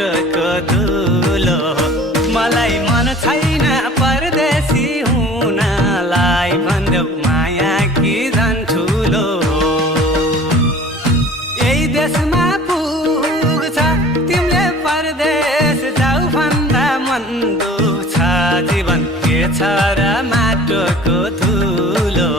माटोको धुलो मलाई मन छैन परदेशी हुनलाई भन्देऊ माया कि झन् ठुलो यही देशमा पुग्छ तिमीले परदेश जाऊ भन्दा मन दुख्छ जीवन के छ र माटोको धुलो